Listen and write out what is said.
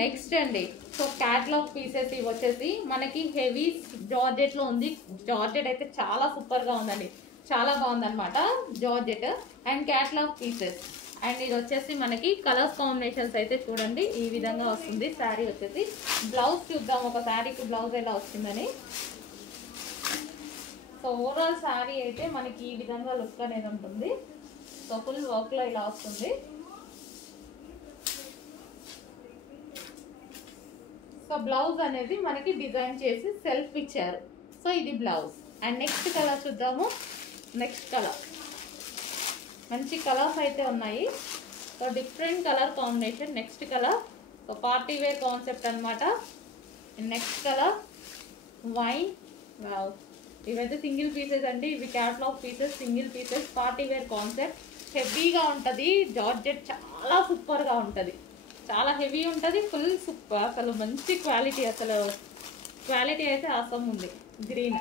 Next అండి, so catalogue pieces ఇవి వచ్చేసి మనకి హెవీ జార్జెట్ లో ఉంది. జార్జెట్ అయితే చాలా సూపర్ గా ఉందండి, చాలా బాగుంది అనమాట georgette. And catalogue pieces. And ఇది వచ్చేసి మనకి కలర్స్ కాంబినేషన్స్ అయితే చూడండి ఈ విధంగా వస్తుంది. శారీ వచ్చేసి బ్లౌజ్ చూద్దాం, ఒక శారీకి బ్లౌజ్ ఎలా వస్తుందని. సో ఓవరాల్ శారీ అయితే మనకి ఈ విధంగా లుక్ అనేది ఉంటుంది. సో ఫుల్ వర్క్ లో ఇలా వస్తుంది. సో బ్లౌజ్ అనేది మనకి డిజైన్ చేసి సెల్ఫ్ ఇచ్చారు. సో ఇది బ్లౌజ్. అండ్ నెక్స్ట్ కలర్ చూద్దాము. నెక్స్ట్ కలర్ మంచి కలర్స్ అయితే ఉన్నాయి. So different colour combination. Next colour so party wear concept అనమాట. Next colour wine. వావ్, ఇవైతే సింగిల్ పీసెస్ అండి, ఇవి catalogue pieces, single pieces, party wear concept. హెవీగా ఉంటుంది జార్జెట్, చాలా సూపర్గా ఉంటుంది, చాలా హెవీ ఉంటుంది, ఫుల్ సూపర్. అసలు మంచి క్వాలిటీ, అసలు క్వాలిటీ అయితే అవసరం ఉంది. గ్రీన్